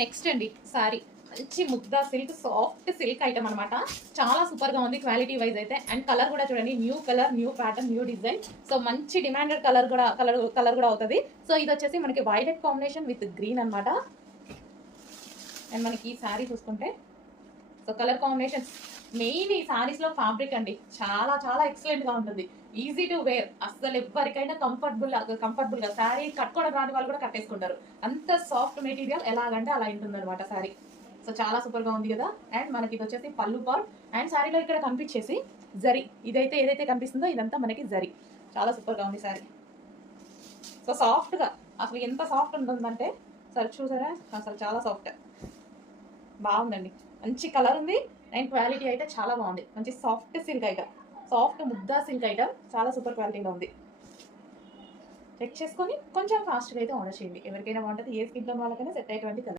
Next అండి sorry మంచి ముగ్ధా silk, soft silk item అనమాట. చాలా సూపర్ గా ఉంది క్వాలిటీ వైజ్ అయితే. అండ్ కలర్ కూడా చూడండి, new colour, new pattern, new design. So మంచి డిమాండెడ్ కలర్ కూడా అవుతుంది. సో ఇది వచ్చేసి మనకి వైలెట్ కాంబినేషన్ విత్ గ్రీన్ అనమాట. అండ్ మనకి ఈ శారీ చూసుకుంటే సో కలర్ కాంబినేషన్స్ మెయిన్ ఈ సారీస్ లో ఫ్యాబ్రిక్ అండి చాలా చాలా ఎక్సలెంట్ గా ఉంటుంది. ఈజీ టు వేర్, అసలు ఎవరికైనా కంఫర్టబుల్ గా శారీ కట్టుకోవడం రాని వాళ్ళు కూడా కట్టేసుకుంటారు. అంత సాఫ్ట్ మెటీరియల్ ఎలాగంటే అలా ఉంటుంది అనమాట శారీ. సో చాలా సూపర్ గా ఉంది కదా. అండ్ మనకి ఇది వచ్చేసి పళ్ళు పార్ట్. అండ్ శారీలో ఇక్కడ కనిపించేసి జరీ, ఏదైతే కనిపిస్తుందో ఇదంతా మనకి జరీ. చాలా సూపర్ గా ఉంది శారీ. సో సాఫ్ట్ గా, అసలు ఎంత సాఫ్ట్ ఉంటుందంటే సరే చూసారా, అసలు చాలా సాఫ్ట్, బాగుందండి. మంచి కలర్ ఉంది. అండ్ క్వాలిటీ అయితే చాలా బాగుంది. మంచి సాఫ్ట్ సిల్క్ ఐటమ్, సాఫ్ట్ ముద్దా సిల్క్ ఐటమ్, చాలా సూపర్ క్వాలిటీలో ఉంది. చెక్ చేసుకొని కొంచెం ఫాస్ట్గా అయితే ఆర్డర్ చేయండి. ఎవరికైనా బాగుంటుంది, ఏ స్కిన్ టోన్ వాళ్ళకైనా సెట్ అయ్యేటువంటి కలర్.